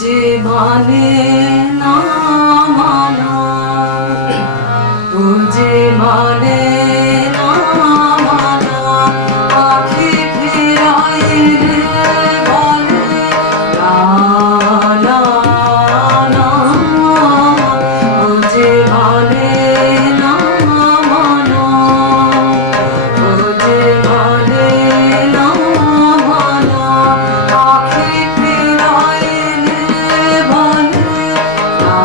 যে মানে না মানা, ও যে মানে না মানা, আখি ফিরাইলে বলে না না না, ও যে মানে না মানা, ও যে মানে না মানা, আখি ফিরাইলে বলে না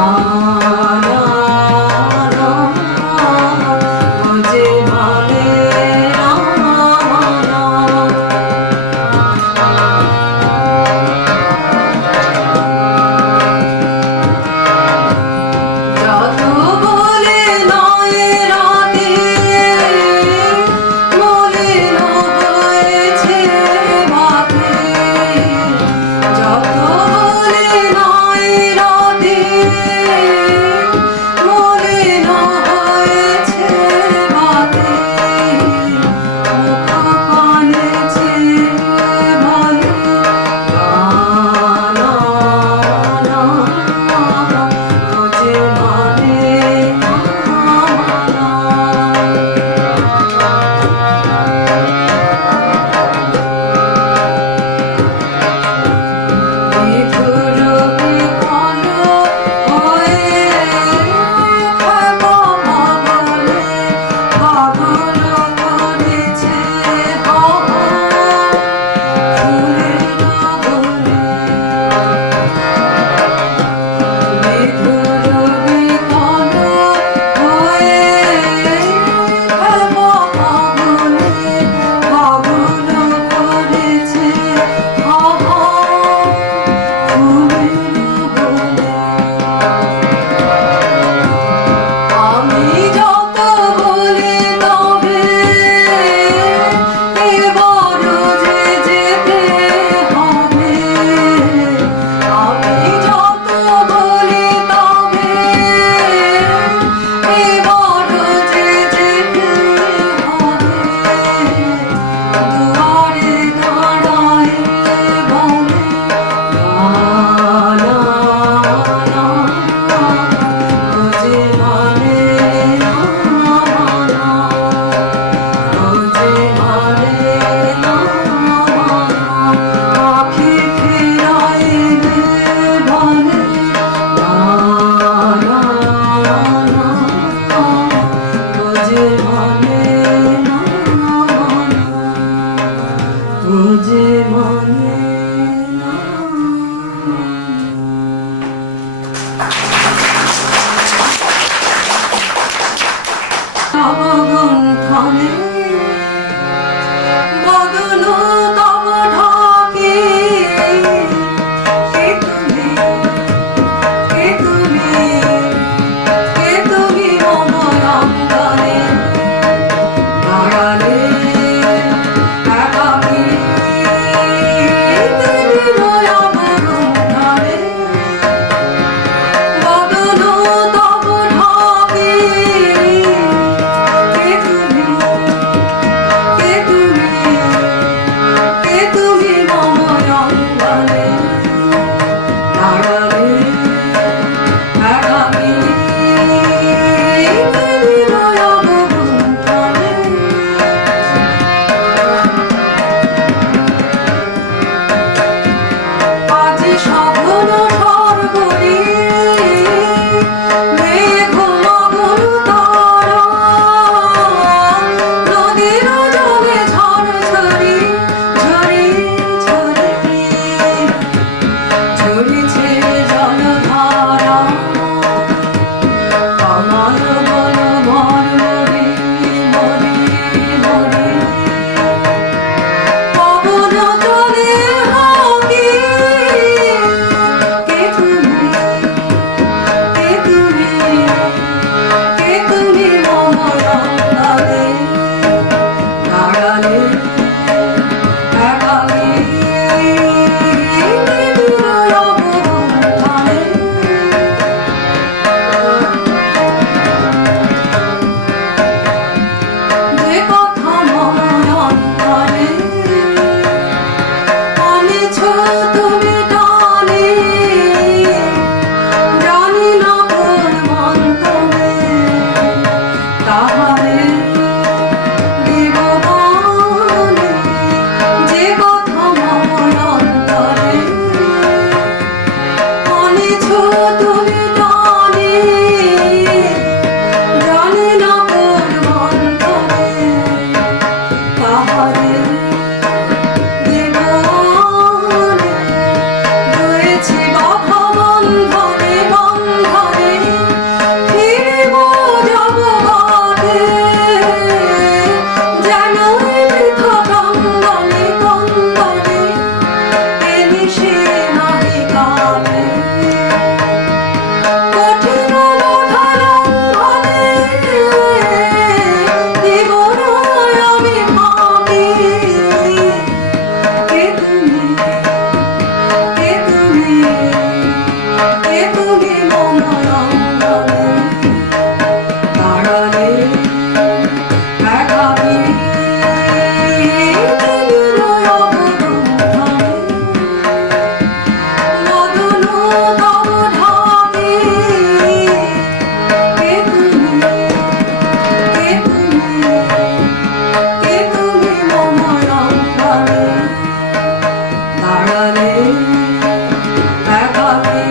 একাকী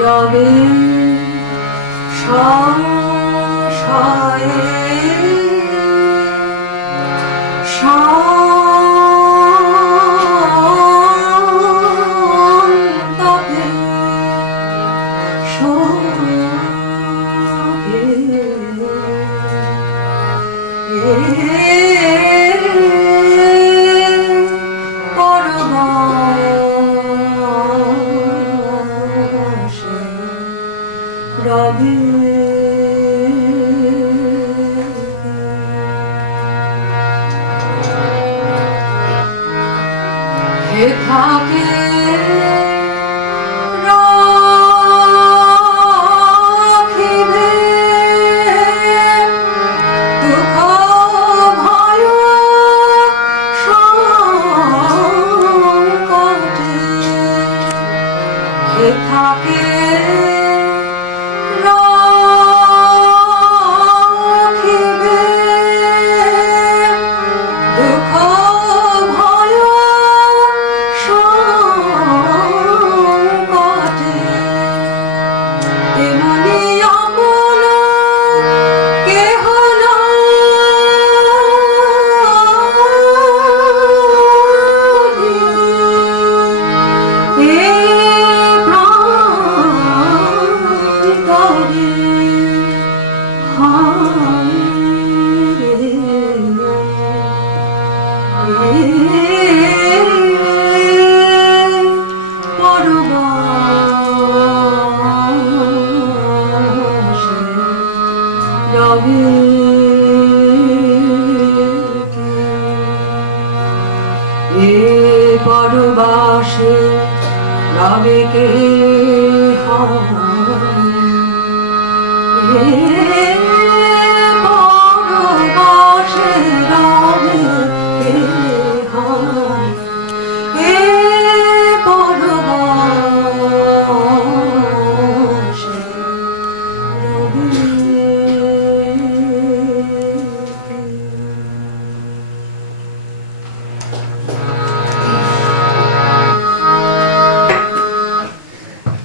রবে সংশয়ে সন্তাপে শোকে রবে হে থাকে রাখিবে দুঃখ ভয় সংকটে হে থাকে পরবাসে রবে কে পরবাসে রবে কে পরবাসে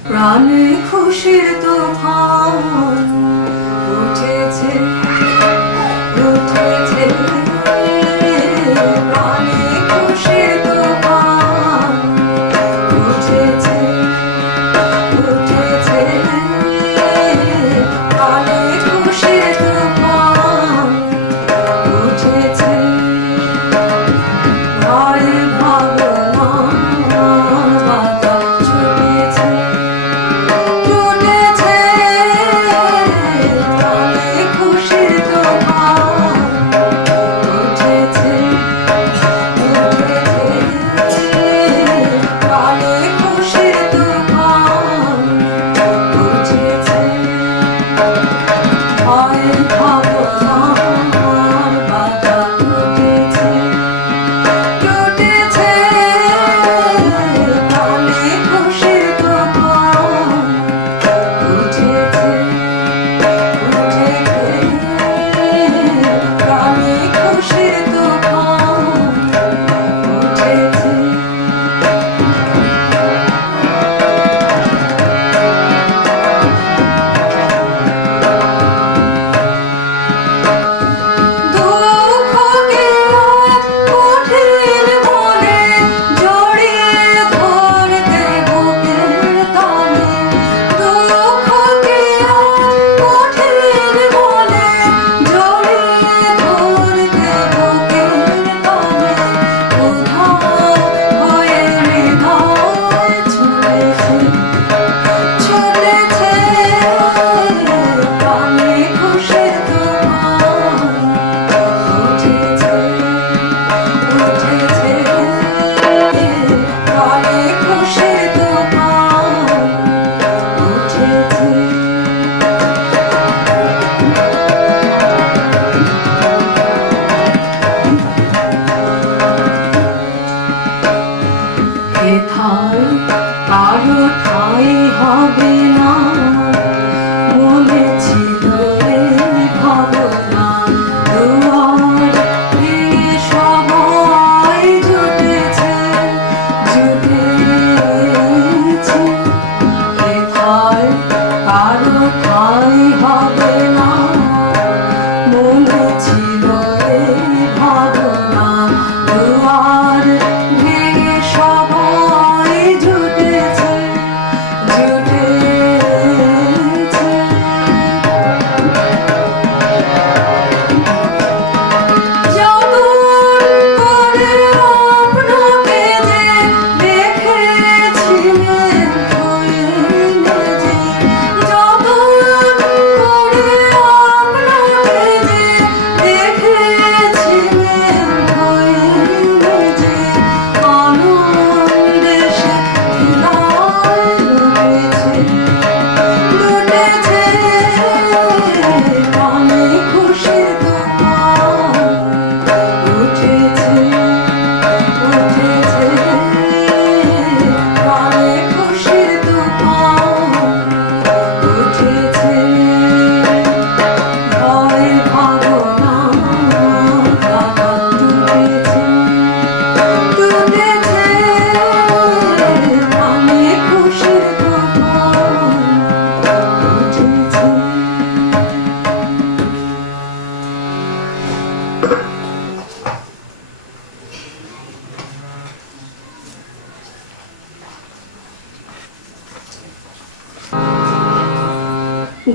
প্রাণে খুশির তুফান উঠেছে উঠেছে প্রাণে খুশির তুফান উঠেছে উঠেছে প্রাণে খুশির তুফান উঠেছে ভয় ভাবনা বাতাস ছুটেছে ছুটেছে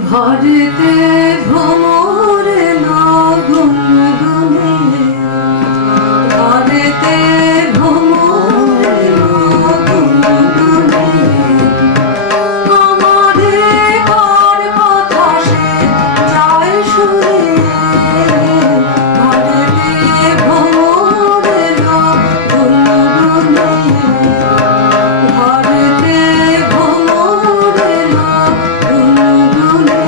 ঘরেতে ভ্রমরে গুনগুনে ঘরেতে ভ্রমরে গুনগুনে আমাদের পর কথা সে যায় শুনে ঘরেতে ভ্রমরে গুনগুনে ঘরেতে ভ্রমরে গুনগুনে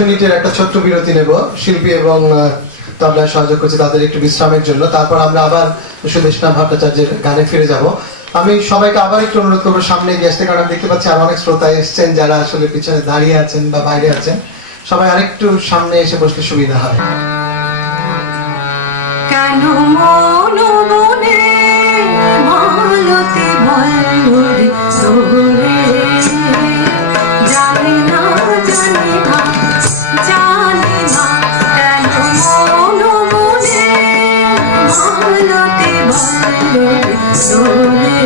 মিনিটের একটা ছোট্ট বিরতি নেব শিল্পী এবং তবলায় সহযোগ করছি তাদের একটু বিশ্রামের জন্য। তারপর আমরা আবার সুদেষ্ণা ভট্টাচার্যের গানে ফিরে যাব। আমি সবাইকে আবার একটু অনুরোধ করবো সামনে এগিয়ে আসতে, কারণ আমি দেখতে পাচ্ছি আর অনেক শ্রোতা এসছেন যারা আসলে পিছনে দাঁড়িয়ে আছেন বা বাইরে আছেন। সবাই আরেকটু সামনে এসে বসলে সুবিধা হয়। কেন মন মনে মালতী বল্লরী দোলে, জানি না জানি না জানি না কেন মন মনে মালতী বল্লরী দোলে,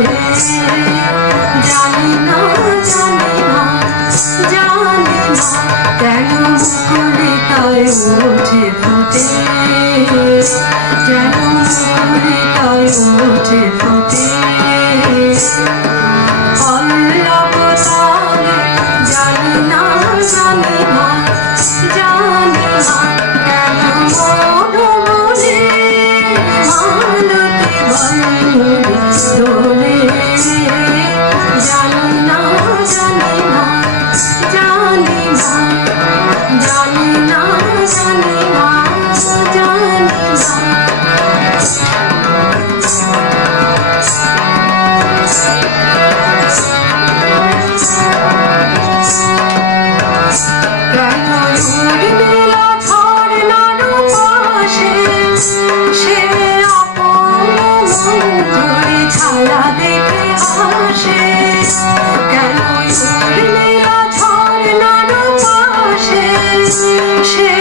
জানি না জানি না জানি না কেন মুকুলিকায় ওঠে ফুটে, যেন মুকুলিকায় ওঠে ফুটে পল্লব তালে, জানি না জানি না জানি না কেন মন মনে মালতী বল্লরী দোলে, জানি না জানি না জানি না জানি না জানি না জানি না। কেন উর্মিলা ঝরনার পাশে সে আপন মধুরী ছায়া দেখে আসে, কেন উর্মিলা ঝরনার পাশে সে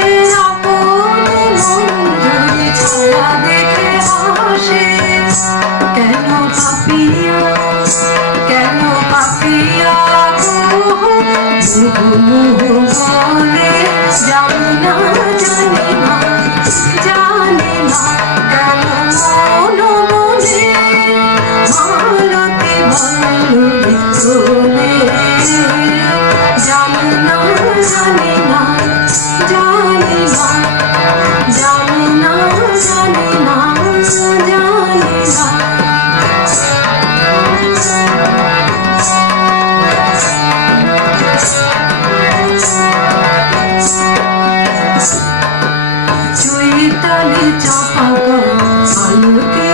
আপন মধুরী ছায়া দেখে আসে, কেন পাপিয়া কেন পাপিয়া বলে, জানি না জানি না জানি না কেন মন মনে মালতী বল্লরী দোলে, জানি না জানি না জানি না জানি না জানি না জানি না। চৈতালি চাপা মালতী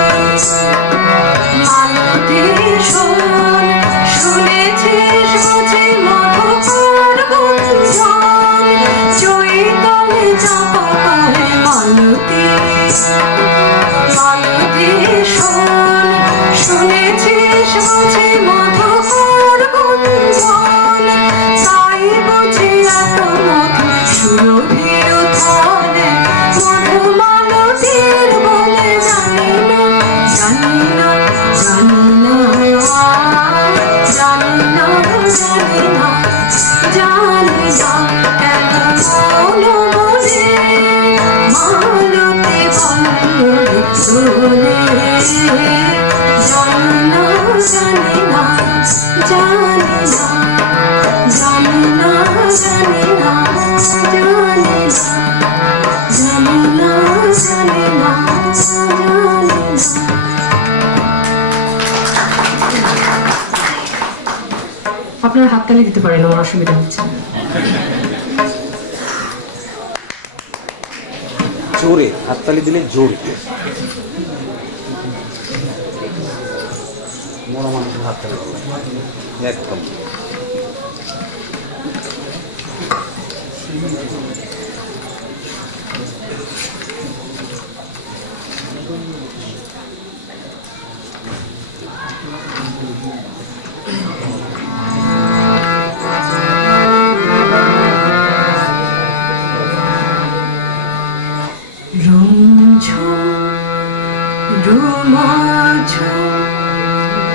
মালতী শোন, শুনেছিস বুঝি মধুকর গুঞ্জন, চৈতালি চাপা মালতী মালতী শোন, শুনেছিস বুঝি মধুকর গুঞ্জন, তাই বুঝি এত মধু সুরভি উথলে মধুমালতীর বলে, জানি না জানি না জানি না জানি না জানি না জানি না কেন মন মনে মালতী বল্লরী দোলে, জানি না জানি না জানি না জানি না জানি না জানি না জানি না জানি না জানি না। আপনারা হাততালি দিতে পারেন, আমার অসুবিধা হচ্ছে। জোরে হাততালি দিলে জোরে, মরা মানুষের হাততালি একদম।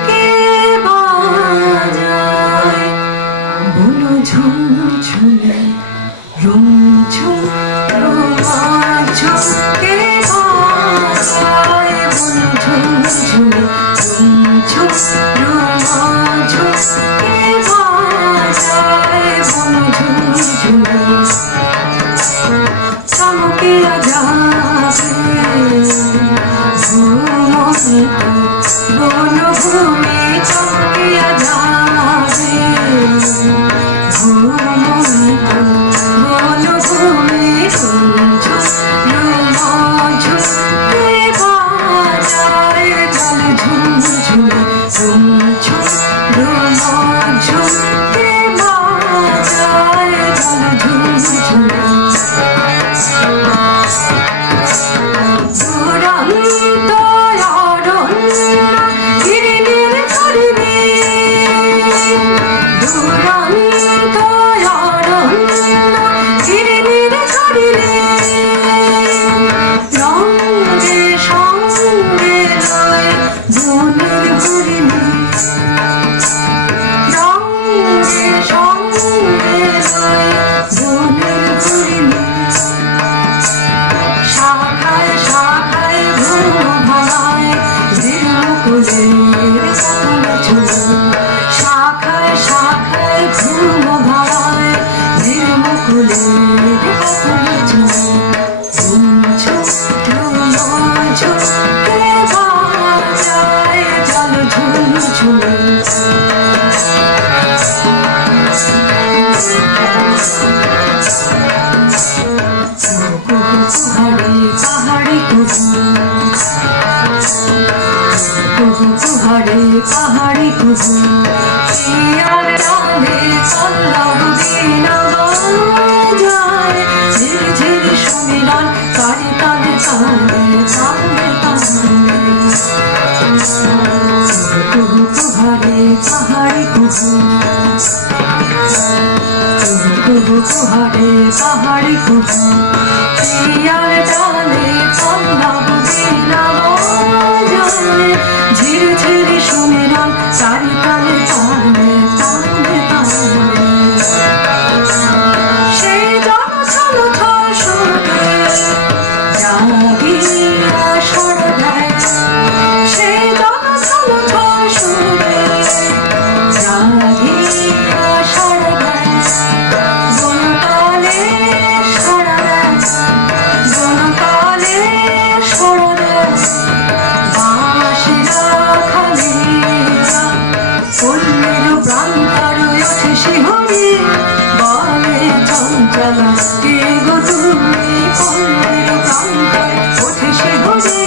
কে বাজায় বলো ঝুমঝুমে রুমঝুম রোমাঝুম, কে বাজায় বলো ঝুমঝুমে রুমঝুম রোমাঝুম, কে বাজায় বলো ঝুমঝুমে চমকিয়া যাবে বনভূমি, চমকিয়া যাবে বনভূমি কুহু পিয়ার ডালে পল্লব বীণা বাজায় ঝিরঝির সুমিরন তারে তারে তারে তারে তারে কুহু কুহারে পাহাড়ি কুহু কুহু কুহারে পাহাড়ি কুহু পিয়ার ডালে পল্লব বীণা বাজায় ঝিরঝির সুমিরন তারে তারে তারে তারে তারে সেই জন ছল ছল সুরে জাগিয়া সাড়া দেয় সেই জন ছল ছল সুরে জাগিয়া সাড়া দেয় বনকালে সাড়া দেয় বনকালে সাড়া দেয় বাঁশিরা খালিয়া পল্লীর প্রান্তরে ওঠে শিহরি বলে চঞ্চলা কে গো তুমি পল্লীর প্রান্তরে ওঠে শিহরি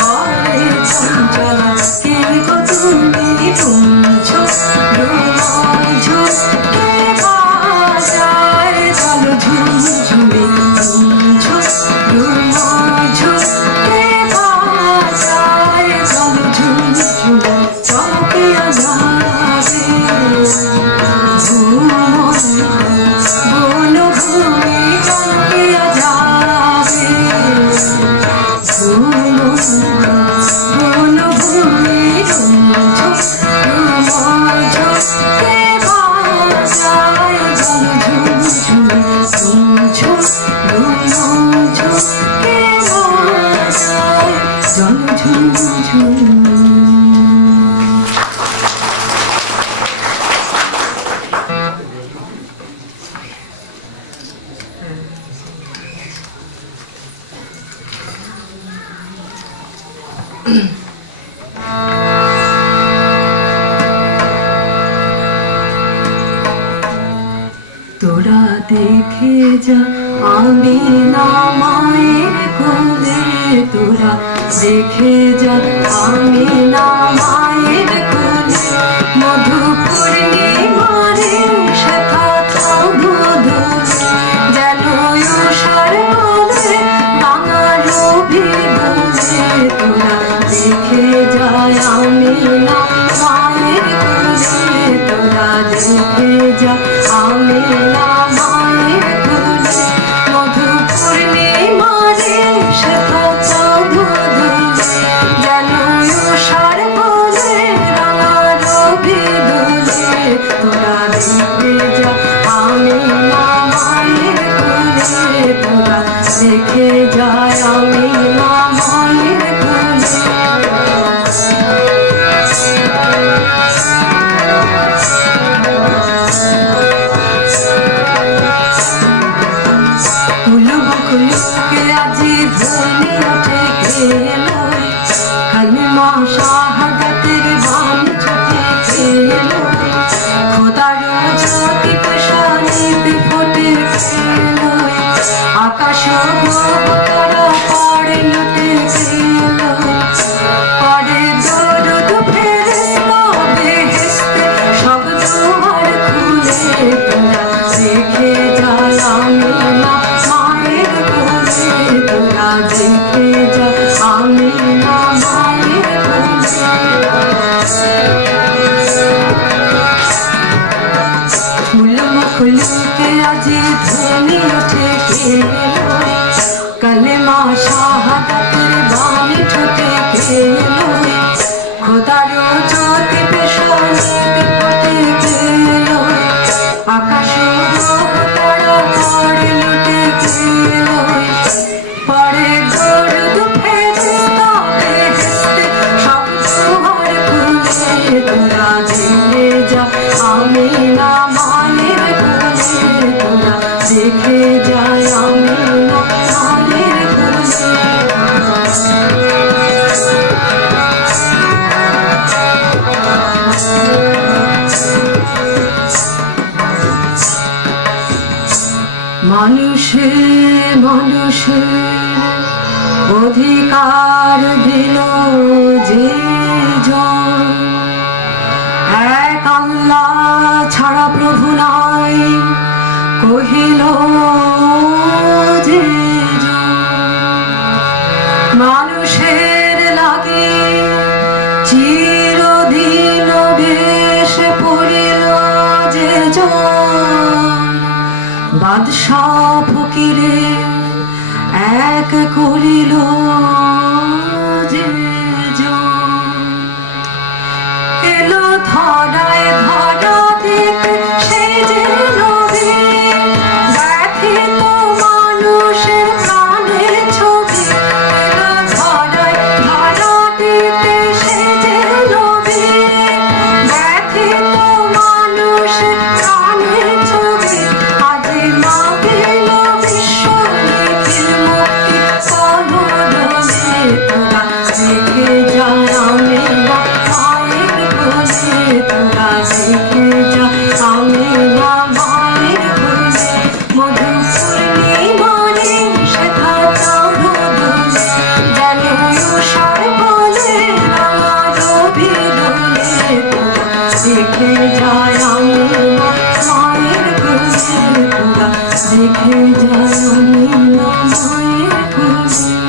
বলে চঞ্চলা কে গো তুমি তুমছো রুমাঝু কে বাজায় চলো ঝুমঝুমি তুমছো রুমাঝু কে বাজায় চলো ঝুমঝুমি চমকিয়া যাবে বনভূমি চমকিয়া যাবে বনভূমি রুমঝো রুমাঝো কে বাজায় চলো ঝুমঝুমি তুমছো রুমাঝো কে বাজায় চলো ঝুমঝুমি। তোরা দেখে যা আমি না মায়ের কোলে তোরা দেখে যা আমি না মায়ের কোলে মধু পূর্ণিমারে শেখা মধু যেন উষার বলে বাঙার ভিড়ে তোরা দেখে যায় আমি না মায়ের কোলে তোরা দেখে যা আমি না মায়ের কোলে মধু পূর্ণিমারে শেখা মধু যেন উষার বলে বাঙার ভিড়ে তোরা দেখে যা আমি না মায়ের কোলে তোরা দেখে যায় আমি না মায়ের কোলে কুলুকে আজি ধ্বনি ওঠে খেলো কালিমা শাহাদাতের বান ছুটে খেলো খোদার জ্যোতি পেশানিতে ফোটে খেলো আকাশ তারা পড়ে লুটে খেলো পড়ে দরুদ ফেরেশতা বেহেশতে সব দুয়ার খুলে তোরা দেখে যায় আমি না মায়ের কোলে তোরা দেখে যা আমি না মায়ের কোলে মুখলুকে আজি ধ্বনি ওঠে খেলো কালেমা শাহাদাতের বাণী ঠোঁটে খেলো খোদার জ্যোতি পেশানিতে ফোটে খেলো আকাশ তারা পড়ে লুটে খেলো পড়ে দরুদ ফেরেশতা বেহেশতে সব দুয়ার খুলে তোরা দেখে যা আমি না মায়ের কোলে তোরা দেখে যায় আমি না মায়ের কোলে মানুষের মানুষের অধিকার দিল যে জন ছাড়া প্রভু নাই কহিল যে মানুষের লাগে চিরদিন বেশ পড়িল যে বাদশাহ ফকিরে এক করিল যে এলো ধরায় ধরা দিতে সে যে নদী দেখে তো মানুষের প্রাণের ছবি এলো ধরায় ধরা দিতে সে যে নদী দেখে তো মানুষের প্রাণের ছবি আজি মা পেল বিশ্ব নিখিল মুক্তি কলরবে তোরা দেখে যায় আমি না মায়ের কোলে তোরা দেখে যা আমি না মায়ের কোলে মধু পূর্ণিমারে সেথা চাঁদোলে যেন উষার বলে আমার অভিদলে তোরা দেখে যায় আমি না মায়ের কোলে তোরা দেখে যায় আমি না মায়ের কোলে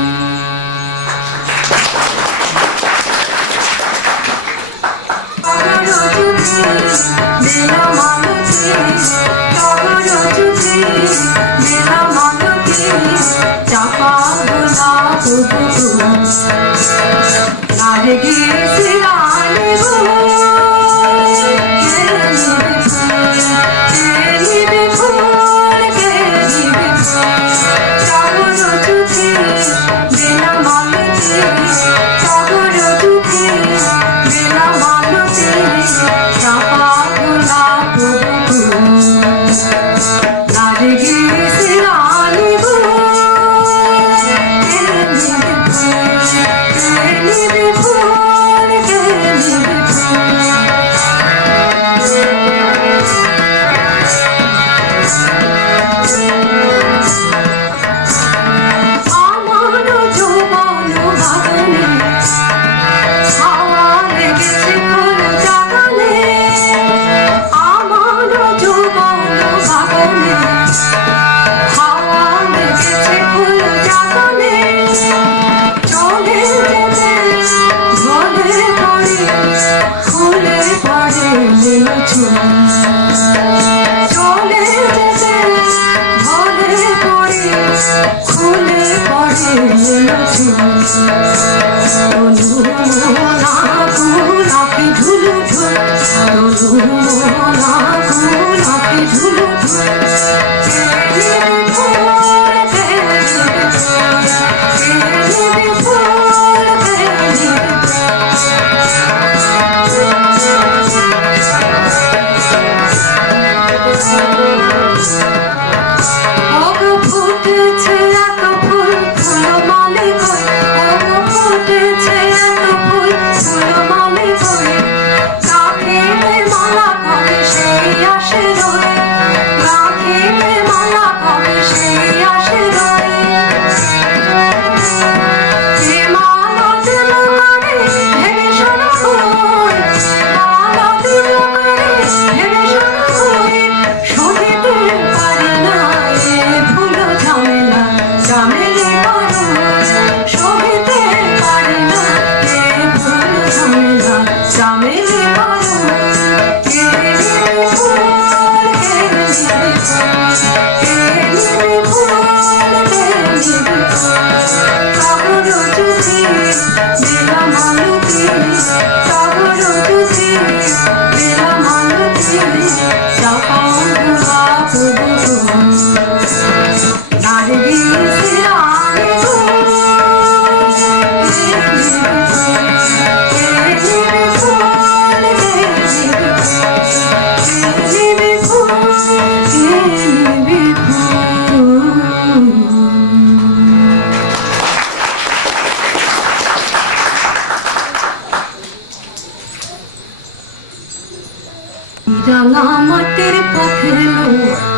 রাঙা মাটির পথেলো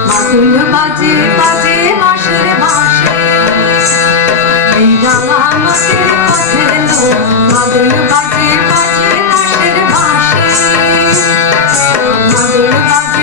মাদুল বাজে বাজে বাঁশের বাঁশে এই রাঙা মাটির পথেলো মাদুল বাজে বাজে বাঁশের বাঁশে মাদুল বাজে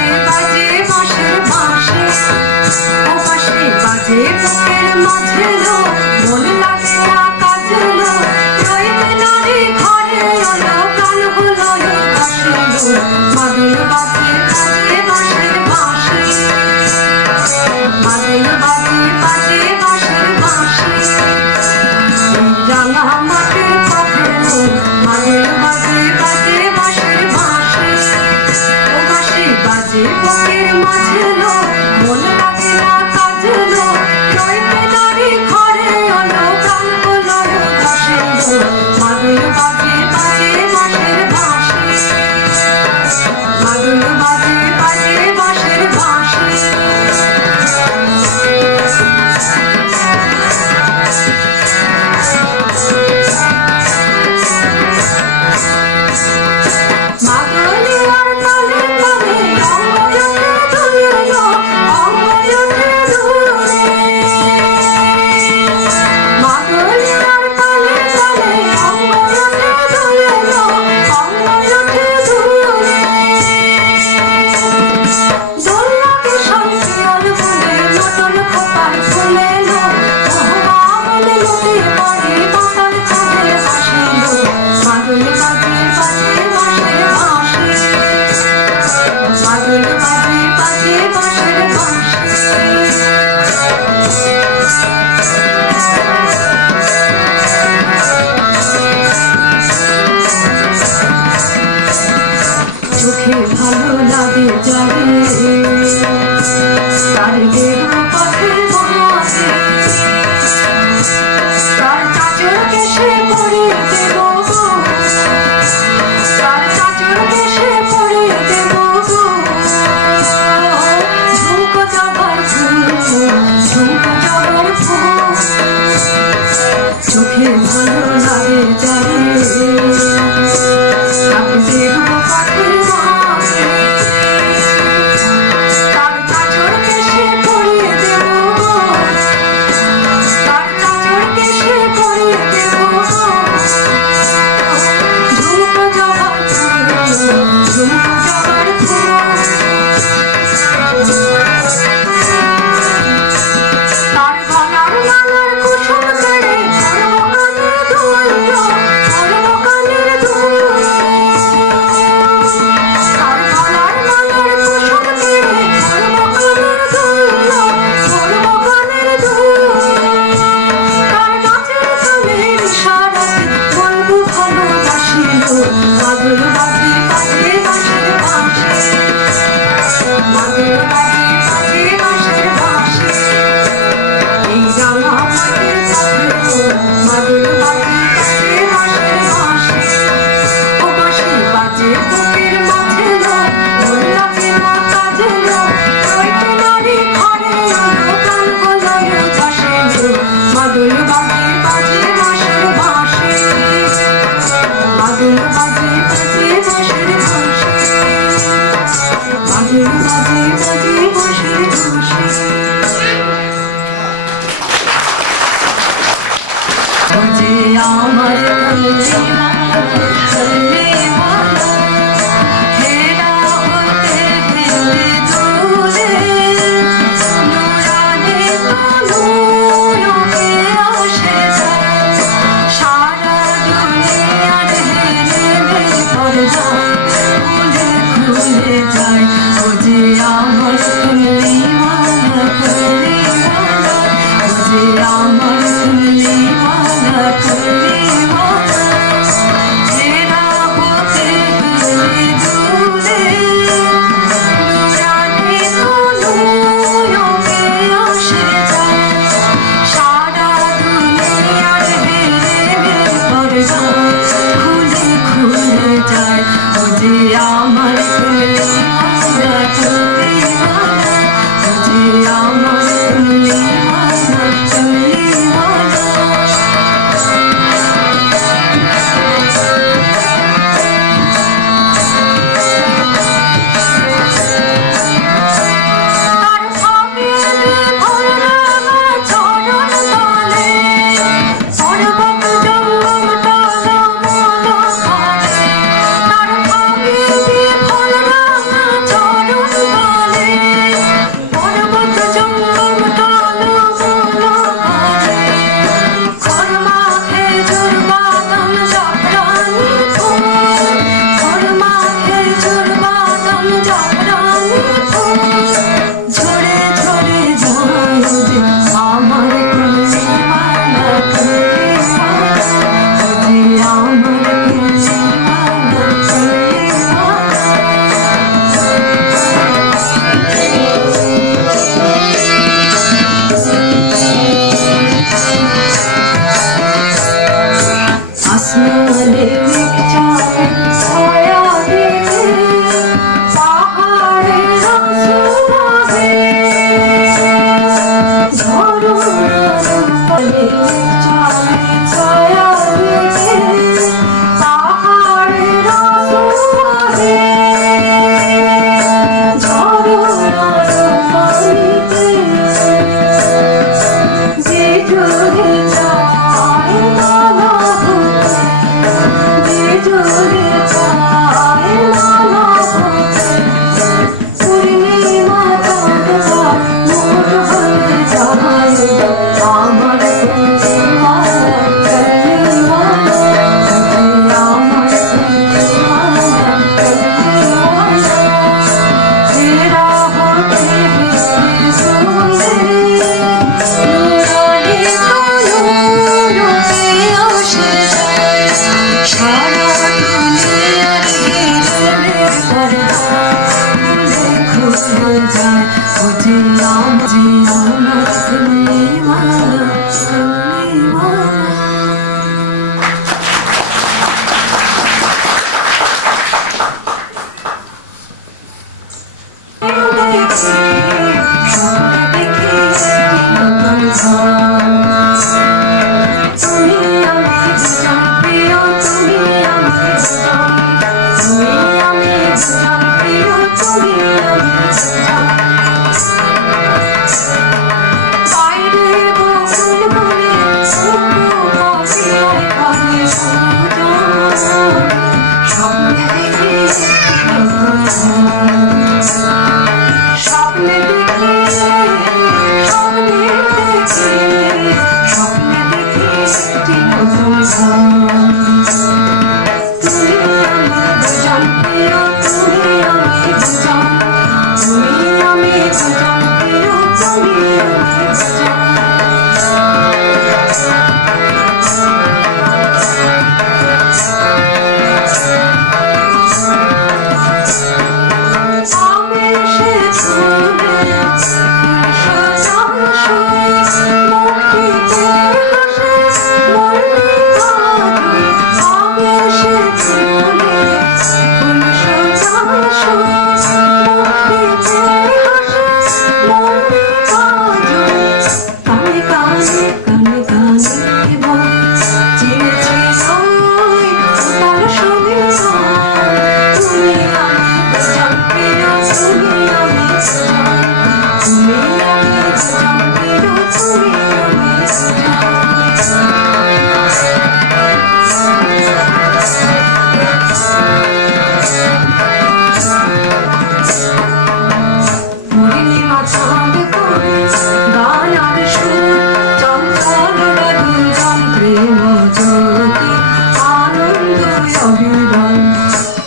অবিরল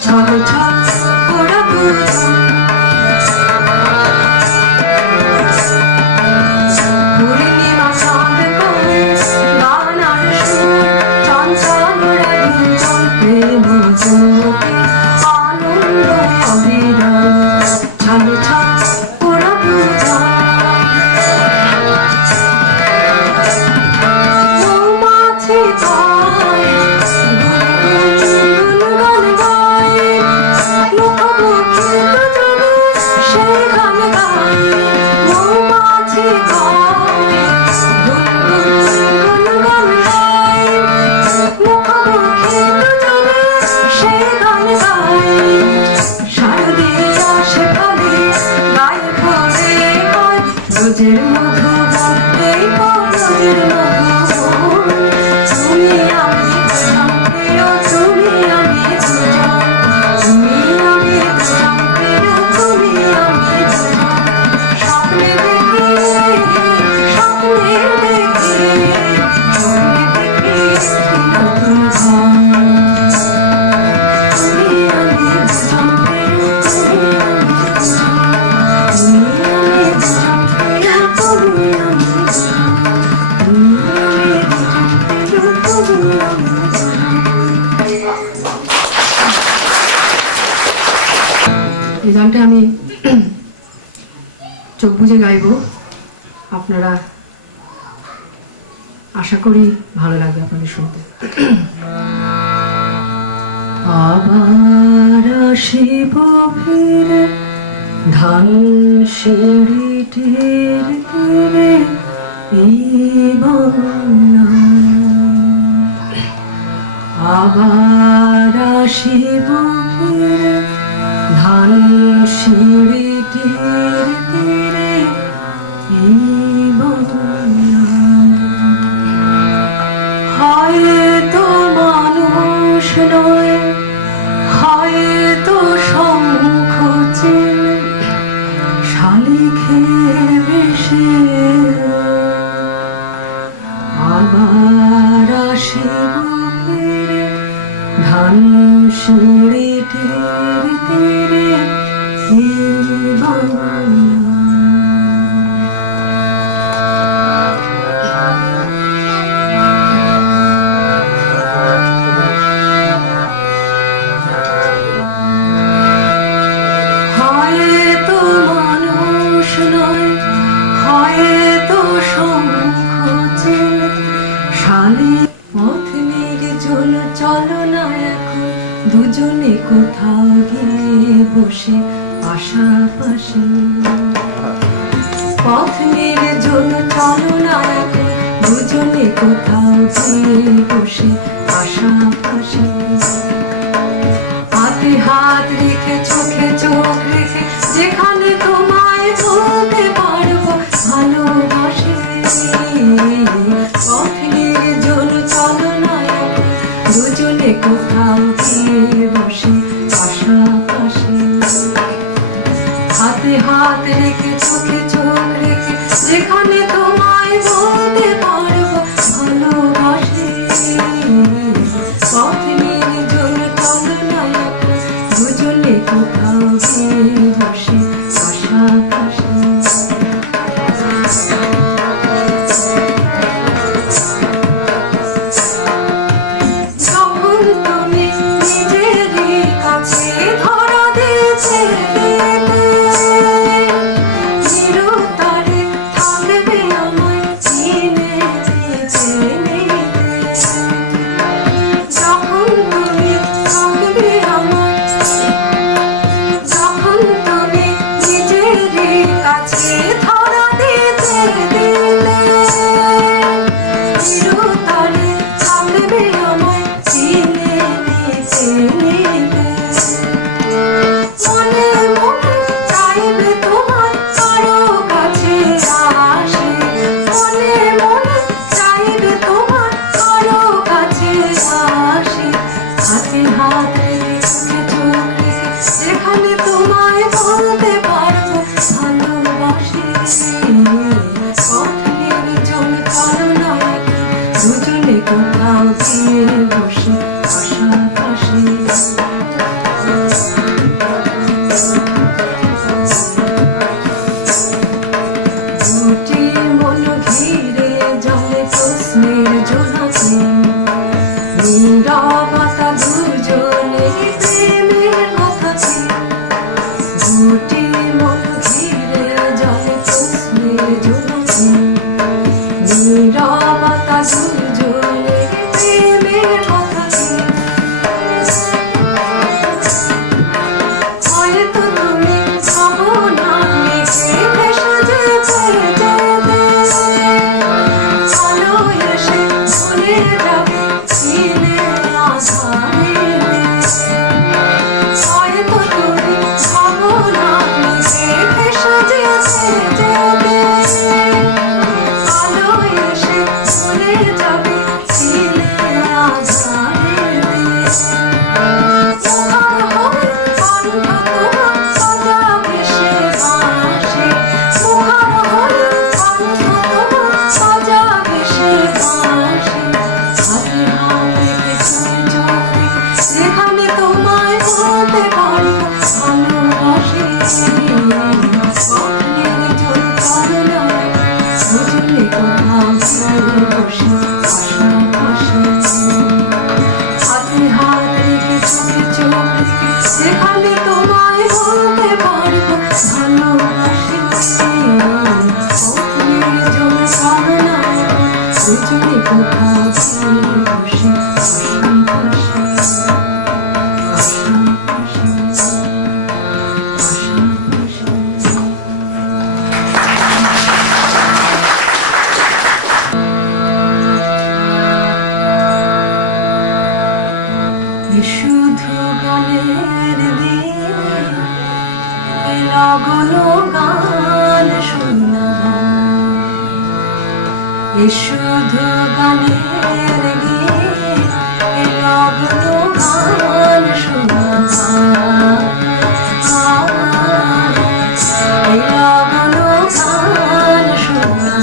ঝলঝল ওরা দুজন পূর্ণিমা চাঁদ করে গান আর সুর চঞ্চল ওরা দুজন প্রেম জ্যোতি আনন্দ অবিরল ঝলঝল ওরা দুজন মৌমাছি গায় গুনগুন গায় মুখোমুখি দুজনে সেই গান গায় মৌমাছি গায় গুনগুন গায় মুখোমুখি দুজনে সেই গান গায় শারদীয় আসে ফলে গায়ে ভরে হয় রোজের মধুবন এই রোজের মধুবন তুমি আমি দুজন প্রিয় তুমি আমি দুজন তুমি আমি দুজন প্রিয় তুমি আমি দুজন স্বপ্নে দেখি স্বপ্নে দেখি স্বপ্নে দেখি নতুন ঘর তুমি আমি দুজন প্রিয় তুমি আমি দুজন তুমি আমি দুজন প্রিয় তুমি আমি দুজন এই গানটা আমি চোখ বুজে গাইব আপনারা আশা করি ভালো লাগবে আপনাদের শুনতে আবার আসিব ফিরে ধান সিঁড়িটির তীরে এই বন্যা আবার আসিব ফিরে ধান সিঁড়িটির তীরে এই বন্যা হয়তো মানুষ নয় হয়তো সংকোচে শালিখের বেশে আবার আসিব ফিরে ধান সিঁড়িটির তীরে এই বন্যা হয়তো মানুষ নয় হয়তো সংকোচে শালি পথ নির্জন চলো না এখন দুজনে কোথাও গিয়ে বসে পাশাপাশি পথ নির্জন চলো না এখন দুজনে কোথাও গিয়ে বসে পাশাপাশি হাতে হাত রেখে চোখে চোখ রেখে যেখানে তোমায় বলতে পারবো ভালোবাসি পথ নির্জন চলো না দুজনে কোথাও গিয়ে বসে পাশাপাশি হাতে হাত রেখে চোখে চোখ রেখে যেখানে তোমায় বলতে পারবো ভালোবাসি পথ নির্জন চলো না দুজনে কোথাও গিয়ে বসে পাশাপাশি যখন তুমি নিজেরই কাছে ধরা দিয়েছে চিরতরে থাকবে আমায় চিনে চিনে যখন তুমি থাকবে আমায় যখন তুমি নিজেরই কাছে ধরা দিতে দিলে চিরতরে থাকবে আমায় চিনে চিনে মনে মনে চাইবে তোমার কারো কাছে আসে মনে মনে চাইবে তোমার কারো কাছে আসে হাতে হাত রেখে চোখ রেখে যেখানে তোমায় বলতে পারবো ভালোবাসি পথ নির্জন চলো না দুজনে কোথাও গিয়ে বসে পাশাপাশি যেখানে তোমায় বলতে পারবো ভালোবাসি স্বপ্নের জল করোনা বুঝলে কোথাও ফিরে বসে পাশাপাশি হাতে হাত রেখে চোখে চোখ রেখে যেখানে তোমায় বলতে পারবো ভালোবাসি স্বপ্নের জল করোনা বুঝলে কোথাও ফিরে বসে শুধু গানের লগন গান শোনা শুধু গানের লগন গান শোনা লগন গান শোনা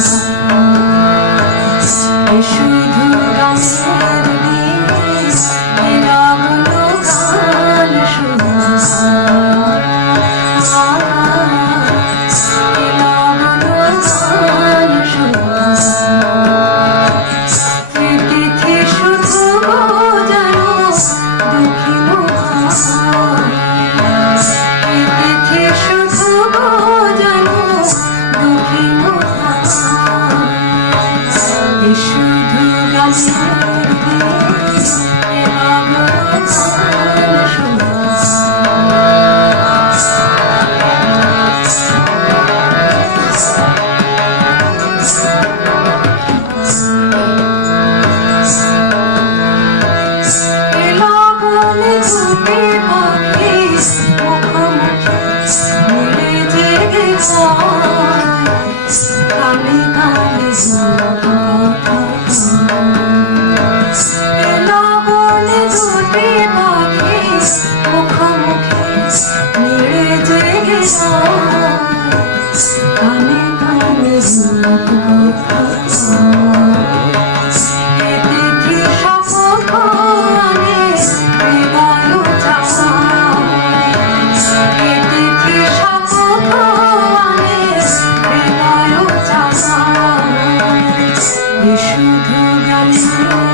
শুধু গানের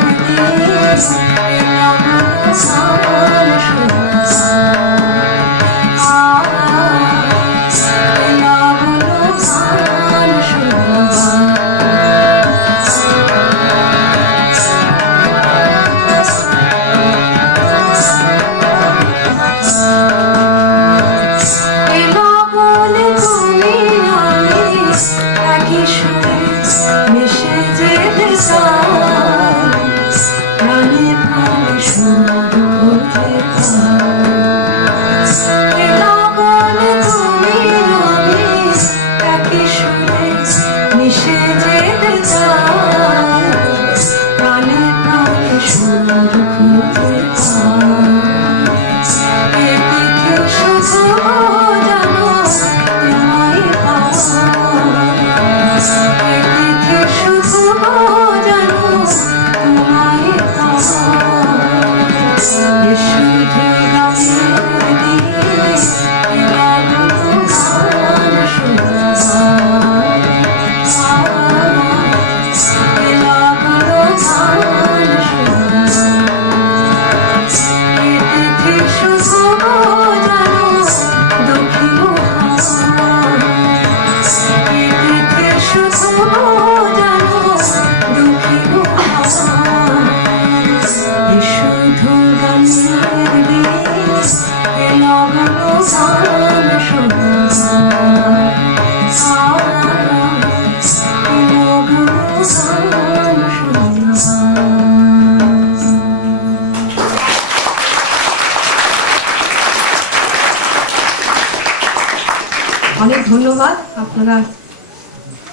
অনেক ধন্যবাদ। আপনারা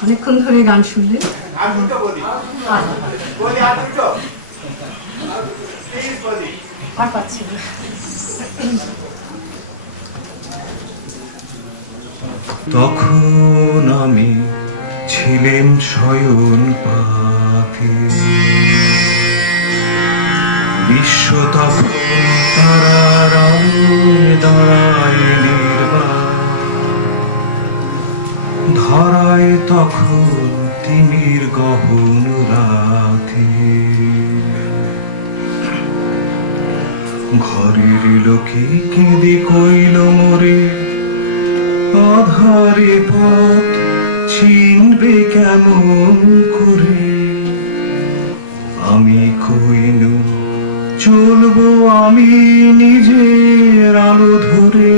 অনেকক্ষণ ধরে গান শুনলেন। আর পাচ্ছি না। তখন আমি ছিলেন শয়ন পাখি, বিশ্ব তখন তখন তিমির গহন রাতে ঘরের লোকে কেঁদে কইল মোরে আধারে পথ চিনবে কেমন করে আমি কইনু চলবো আমি নিজের আলো ধরে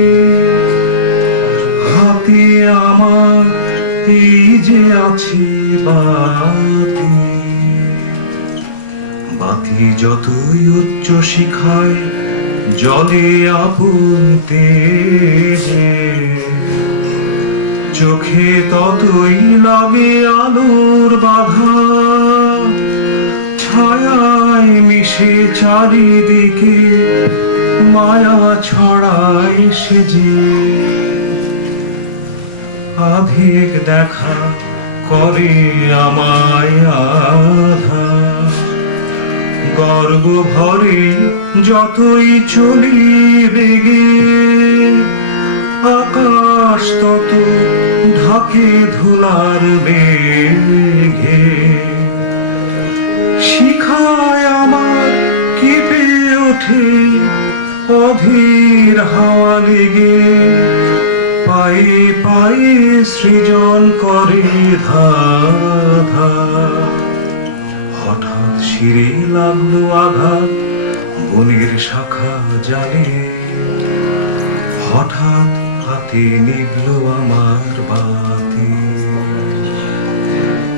হাতে আমার এই যে আছে বাতি বাতি যতই উচ্চ শিখায় জলে আপন তেজে চোখে ততই লাগে আলোর বাধা ছায়ায় মিশে চারিদিকে মায়া ছড়ায় সেজে আধিক দেখা করে আমায় আধা গর্ব ভরে যতই চলি বেগে আকাশ তত ঢাকে ধুলার মেঘে শিখায় আমার কেঁপে ওঠে অধীর হাওয়া লেগে পায়ে পায়ে সৃজন করে ধাধা হঠাৎ শিরে লাগলো আঘাত বনের শাখা জালে হঠাৎ হাতে নিভলো আমার বাতি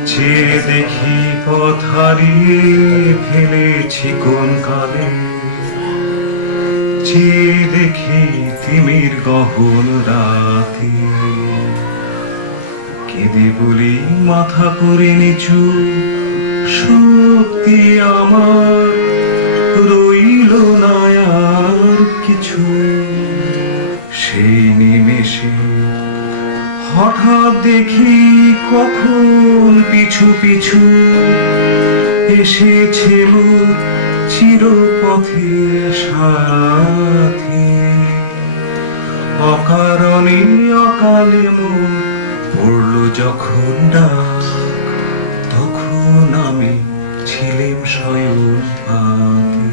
চেয়ে দেখি পথ হারিয়ে ফেলেছি কোন কালে চেয়ে দেখি তিমির গহন রাতে কেঁদে বলি মাথা করে নিচু শক্তি আমার রইল না আর কিছু সেই নিমেষে হঠাৎ দেখি কখন পিছু পিছু এসেছে মোর চিরপথের সাথী অকারণে অকালে মোর পড়ল যখন ডাক তখন আমি ছিলাম স্বয়ং পাপী।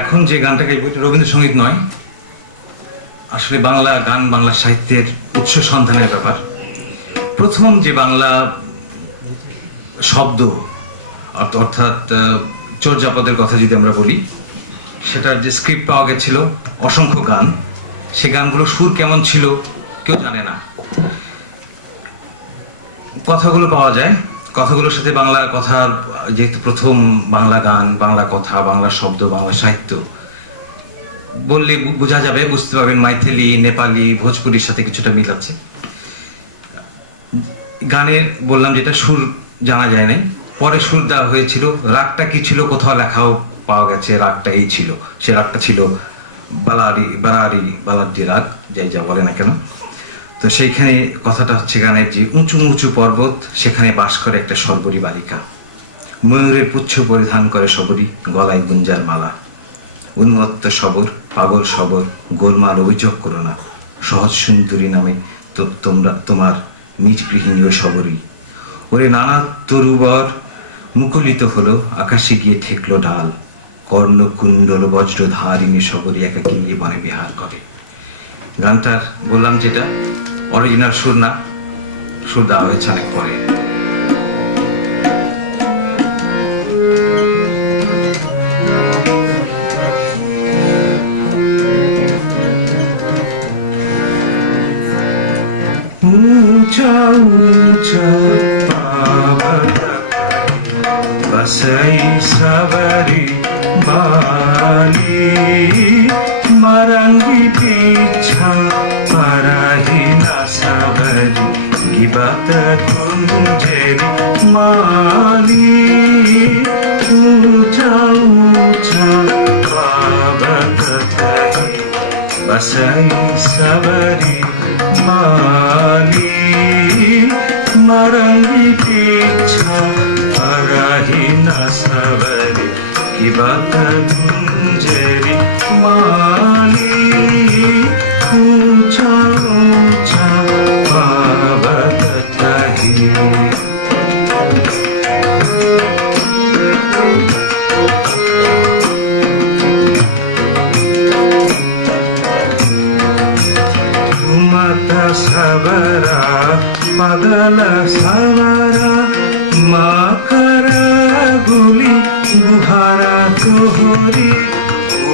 এখন যে গানটা গাইব এটা রবীন্দ্রসঙ্গীত নয়, আসলে বাংলা গান বাংলা সাহিত্যের উৎস সন্ধানের ব্যাপার। প্রথম যে বাংলা শব্দ অর্থাৎ চর্যাপদের কথা যদি আমরা বলি, সেটার যে স্ক্রিপ্ট পাওয়া গেছিল অসংখ্য গান, সে গানগুলো সুর কেমন ছিল কেউ জানে না। কথাগুলো পাওয়া যায়, কথাগুলোর সাথে বাংলা কথার যেহেতু প্রথম বাংলা গান, বাংলা কথা, বাংলা শব্দ, বাংলা সাহিত্য বললে বোঝা যাবে, বুঝতে পারবেন মাইথিলি, নেপালি, ভোজপুরির সাথে কিছুটা মিল আছে। গানের বললাম যেটা সুর জানা যায় নাই, পরে সুর দেওয়া হয়েছিল। রাগটা কি ছিল কোথাও লেখাও পাওয়া গেছে, রাগটা এই ছিল, সে রাগটা ছিল বালারি রাগ, যাই যা বলে না কেন। তো সেইখানে কথাটা হচ্ছে গানের যে উঁচু উঁচু পর্বত, সেখানে বাস করে একটা সর্বরী বালিকা, ময়ূরের পুচ্ছ পরিধান করে সবরী, গলায় গুঞ্জার মালা, উন্মত্ত সবর, পাগল সবর, গোলমাল অভিযোগ করো না, সহজ সুন্দরী নামে তো তোমার নিজ গৃহিণী ও সবরী। ওরে নানা তরুবর মুকুলিত হলো, আকাশে গিয়ে ঠেকলো ডাল, কর্ণ কুণ্ডল বজ্রধারিণী সবরী একাকিনী বনে বিহার করে। গানটার বললাম যেটা অরিজিনাল সুর না, সুর দেওয়া হয়েছে অনেক পরে। ऊंचा ऊंचा पर्वत बसई सबरी बाली, मरंगी पीछा परही न सबरी, गिबत कुंजेरी माली। ऊंचा ऊंचा पर्वत बसई सबरी माली, मरंगी पीछा परही न सबरी, गिबत कुंजेरी माली। ऊंचा गुहारा तोहरी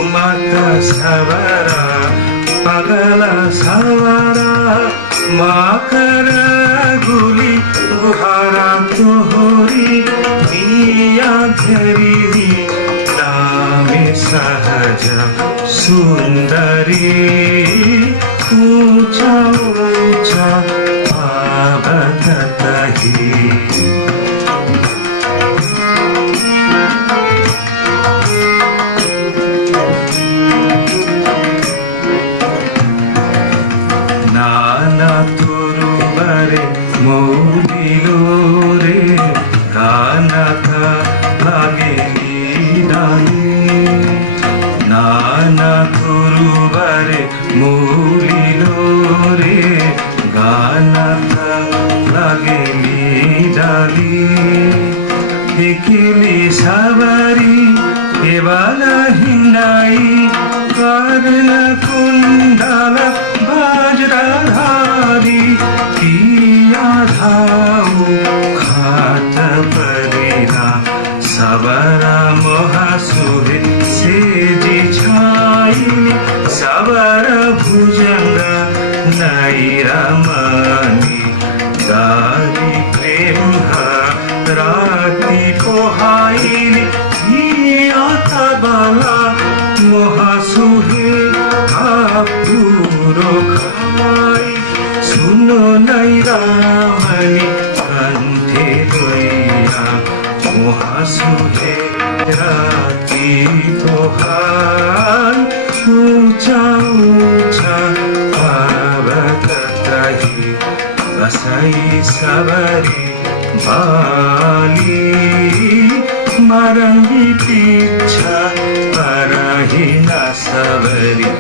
उमाता सवारा पागला सवारा माकरा गुली गुहारा तोहरी मिया धरी नामे सहजा सुंदरी ऊंचा ऊंचा पावतही नाना तुरुबारे मौलिलो रे गाना था लागे नीडाले नाना तुरुबारे मौलिलो रे गाना था लागे नीडाले एकिली सवारी केवला हिंडाई कारण कुंडला बाजराधारी पिया धाऊ खात परिना सवरा मोहासुहे सेजी छाई सवरा भुजंगा नैरा मनी दारी प्रेम राती पोहाईली पिया तबला मोहासुहे आपुरो खाई सुनो नैरा मनी कंठे लइया मोहासुहे राती पोहाई ऊंचा ऊंचा पावतही बसाई सवारी बाली मरंगी पीछा परही न सवरी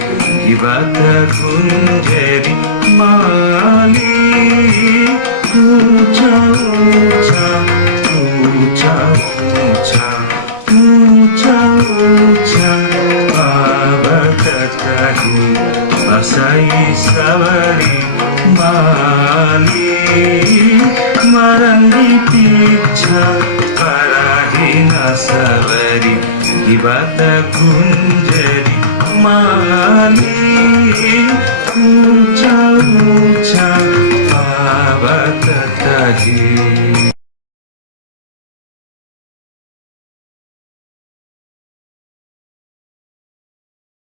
गिवत कुंजरी माली ऊंचा ऊंचा ऊंचा ऊंचा ऊंचा ऊंचा पावतही बसाई सवरी माली मरंगी पीछा पराही न सवरी गिवत कुंजरी माली ऊंचा ऊंचा पावतही